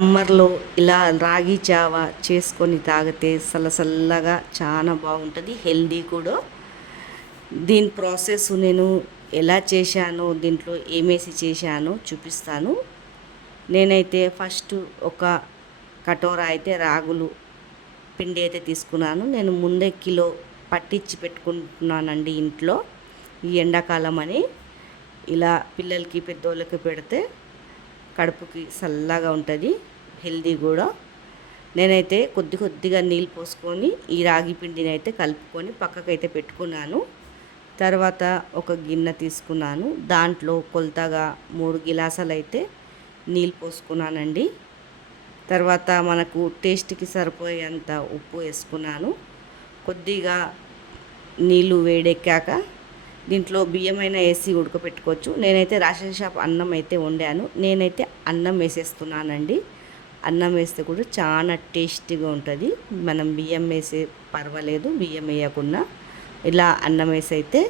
సమ్మర్లో ఇలా రాగి జావ చేసుకొని తాగితే చల్లగా చాలా బాగుంటుంది, హెల్దీ కూడా. దీని ప్రాసెస్ నేను ఎలా చేశానో, దీంట్లో ఏమేసి చేశానో చూపిస్తాను. నేనైతే ఫస్ట్ ఒక కటోరా అయితే రాగులు పిండి అయితే తీసుకున్నాను. నేను ముందే కిలో పట్టించి పెట్టుకుంటున్నానండి ఇంట్లో. ఈ ఎండాకాలం అని ఇలా పిల్లలకి పెద్దోళ్ళకి పెడితే కడుపుకి చల్లగా ఉంటుంది, హెల్దీ కూడా. నేనైతే కొద్దిగా నీళ్ళు పోసుకొని ఈ రాగి పిండిని అయితే కలుపుకొని పక్కకైతే పెట్టుకున్నాను. తర్వాత ఒక గిన్నె తీసుకున్నాను, దాంట్లో కొలతగా 3 గిలాసాలు అయితే నీళ్ళు పోసుకున్నానండి. తర్వాత మనకు టేస్ట్కి సరిపోయేంత ఉప్పు వేసుకున్నాను. కొద్దిగా నీళ్ళు వేడెక్కాక దీంట్లో బియ్యమైనా వేసి ఉడకపెట్టుకోవచ్చు. నేనైతే రేషన్ షాప్ అన్నం అయితే వండాను. నేనైతే అన్నం వేసేస్తున్నానండి. అన్నం వేస్తే కూడా చాలా టేస్టీగా ఉంటుంది. మనం బియ్యం వేసే పర్వాలేదు, బియ్యం వేయకుండా ఇలా అన్నం వేసి అయితే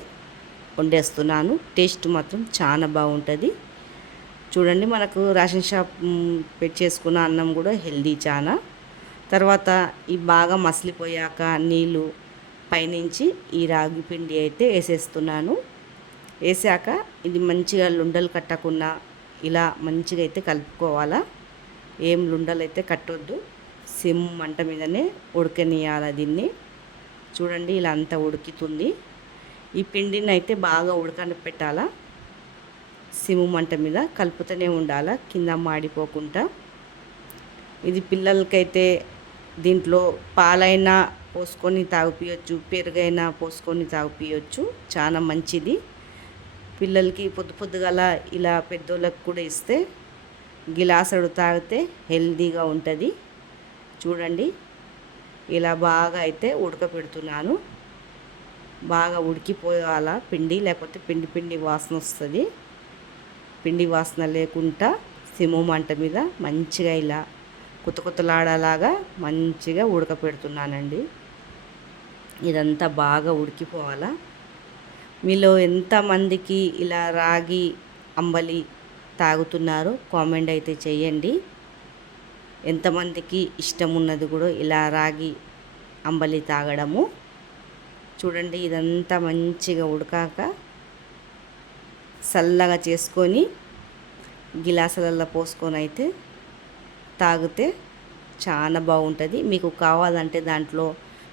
వండేస్తున్నాను. టేస్ట్ మాత్రం చాలా బాగుంటుంది. చూడండి, మనకు రేషన్ షాప్ చేసుకున్న అన్నం కూడా హెల్దీ చాలా. తర్వాత ఈ బాగా మసిలిపోయాక నీళ్ళు పైనుంచి ఈ రాగి పిండి అయితే వేసేస్తున్నాను. వేసాక ఇది మంచిగా లుండలు కట్టకుండా ఇలా మంచిగా అయితే కలుపుకోవాలా. ఏం లుండలు అయితే కట్టొద్దు, సిమ్ మంట మీదనే ఉడకనియాలి దీన్ని. చూడండి, ఇలా అంతా ఉడుకుతుంది. ఈ పిండిని అయితే బాగా ఉడకని పెట్టాలా, సిమ్ మంట మీద కలుపుతూనే ఉండాలా, కింద మాడిపోకుండా. ఇది పిల్లలకైతే దీంట్లో పాలైనా పోసుకొని తాగిపియచ్చు, పెరుగైనా పోసుకొని తాగిపియచ్చు, చాలా మంచిది. పిల్లలకి పొద్దుగాల ఇలా పెద్దోళ్ళకి కూడా ఇస్తే గిలాసడు తాగితే హెల్దీగా ఉంటుంది. చూడండి, ఇలా బాగా అయితే ఉడకపెడుతున్నాను. బాగా ఉడికిపోయాల పిండి, లేకపోతే పిండి వాసన వస్తుంది. పిండి వాసన లేకుండా సిమ్ము మంట మీద మంచిగా ఇలా కుతలాడలాగా మంచిగా ఉడకపెడుతున్నానండి. ఇదంతా బాగా ఉడికిపోవాలా. మీలో ఎంతమందికి ఇలా రాగి అంబలి తాగుతున్నారో కామెంట్ అయితే చేయండి. ఎంతమందికి ఇష్టం ఉన్నది కూడా ఇలా రాగి అంబలి తాగడము. చూడండి, ఇదంతా మంచిగా ఉడకాక చల్లగా చేసుకొని గిలాసులలో పోసుకొని అయితే తాగితే చాలా బాగుంటుంది. మీకు కావాలంటే దాంట్లో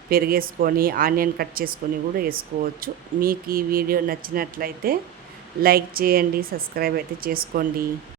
పెరిగేసుకొని ఆనియన్ కట్ చేసుకొని కూడా వేసుకోవచ్చు. మీకు ఈ వీడియో నచ్చినట్లయితే లైక్ చేయండి, సబ్స్క్రైబ్ అయితే చేసుకోండి.